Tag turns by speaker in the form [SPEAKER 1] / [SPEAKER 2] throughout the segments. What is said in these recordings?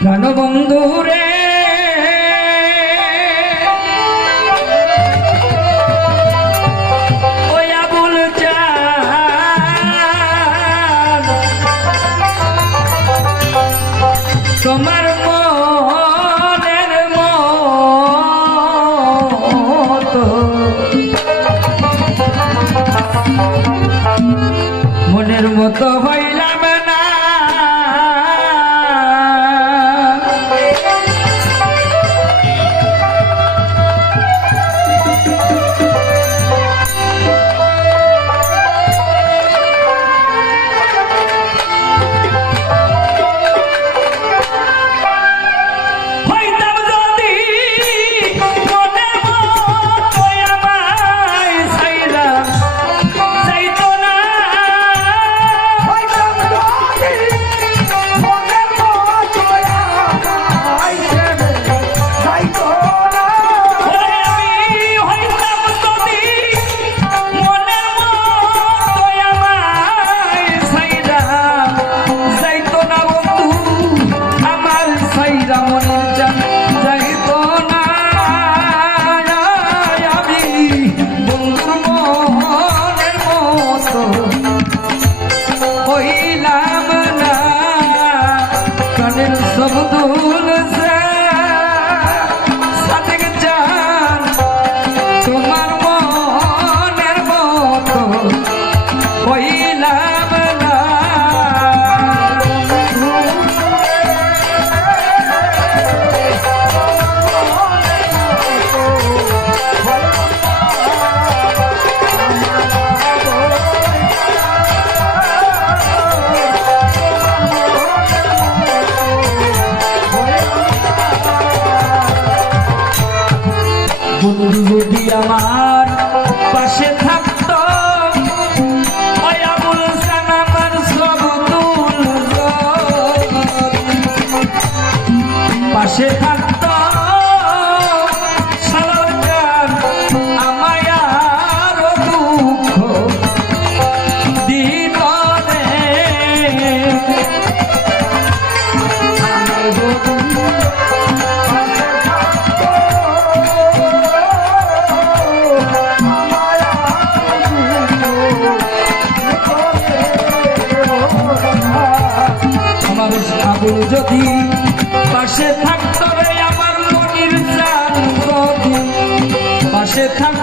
[SPEAKER 1] প্রাণবন্ধু রে বন্ধু যদি আমার বন্ধু যদি পাশে থাকতো আমার মনির জান পাশে থাক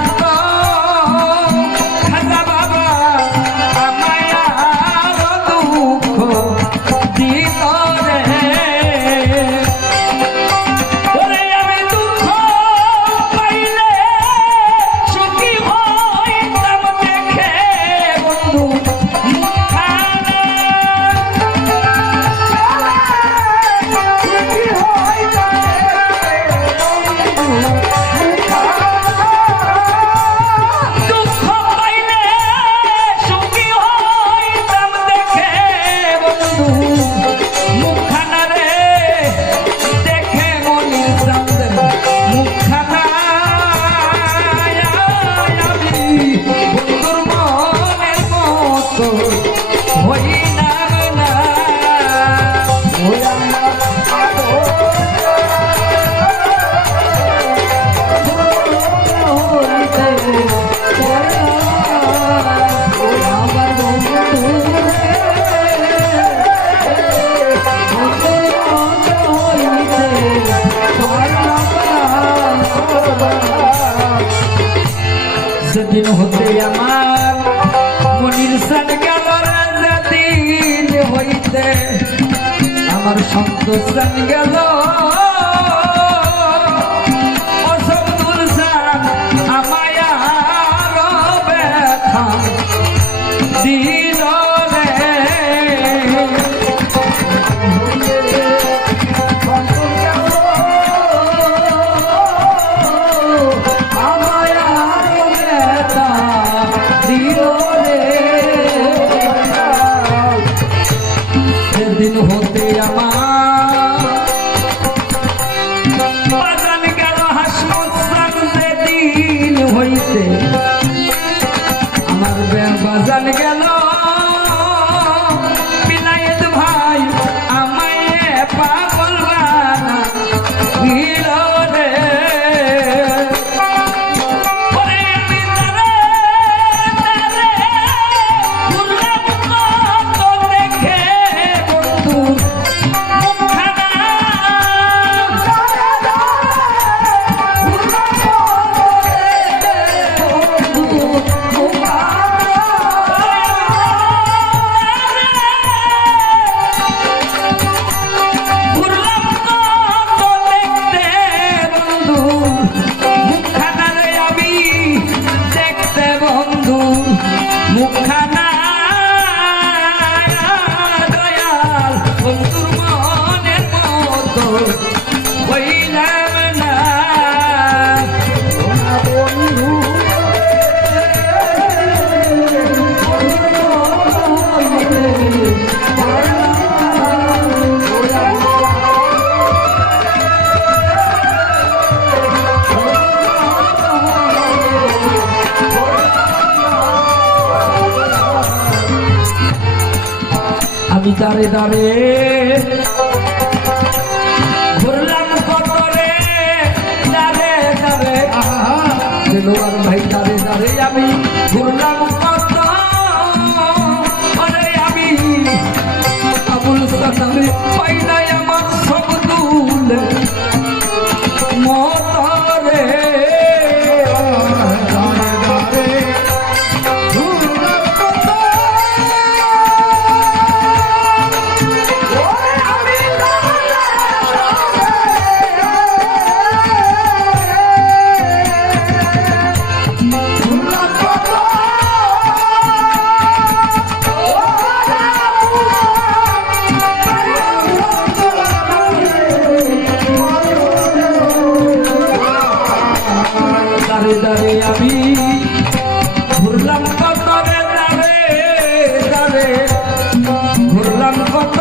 [SPEAKER 1] হতে আমার। মনির সান গেল রাজাদিন হইতে? আমার সন্তোষ সান গেল দিন হতে আমার দাঁড়ে দাঁড়ে। ঘুরলাম কবরে দাঁড়ে দাঁড়ে। দিলওয়ার ভাই, দাঁড়ে দাঁড়ে। আমি ঘুরলাম আমি আবুল সালামে পাই আমার দাঁড়ে দারে আমি ঘুরলাম কত দারে দাঁড়ে ঘুরলাম কত